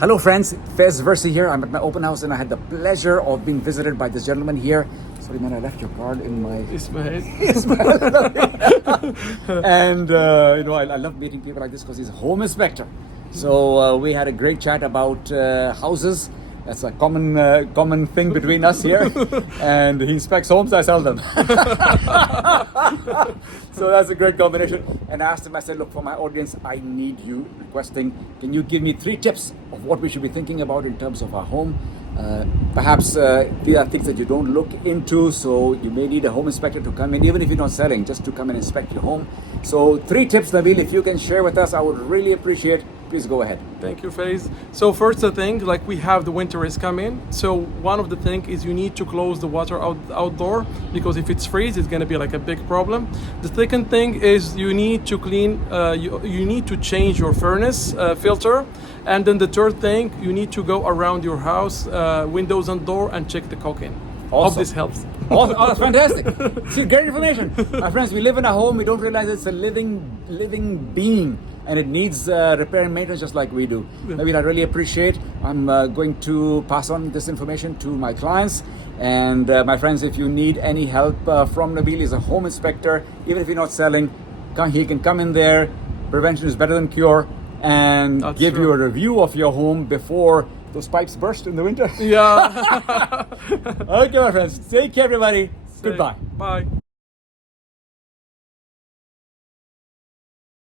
Hello friends, Faiz Versey here. I'm at my open house and I had the pleasure of being visited by this gentleman here. Sorry man, I left your card in my... Ismail. And I love meeting people like this because he's a home inspector. So we had a great chat about houses. That's a common thing between us here. And he inspects homes, I sell them. So that's a great combination. And I asked him, I said, look, for my audience, I need you requesting, can you give me 3 tips of what we should be thinking about in terms of our home? Perhaps these are things that you don't look into, so you may need a home inspector to come in, even if you're not selling, just to come and inspect your home. So 3 tips, Nabih, if you can share with us, I would really appreciate. Please go ahead. Thank you, Faiz. So first thing, like we have the winter is coming. So one of the things is you need to close the water outdoor, because if it's freeze, it's going to be like a big problem. The second thing is you need to clean, you need to change your furnace filter. And then the third thing, you need to go around your house, windows and door, and check the caulking. Awesome. Hope this helps. Oh, that's fantastic. See, great information. My friends, we live in a home, we don't realize it's a living being, and it needs repair and maintenance just like we do. Maybe I really appreciate. I'm going to pass on this information to my clients. And my friends, if you need any help from Nabih, he's a home inspector. Even if you're not selling, he can come in there. Prevention is better than cure. And That's give true. you a review of your home before those pipes burst in the winter. Yeah. Okay, my friends. Take care, everybody. Goodbye. Bye.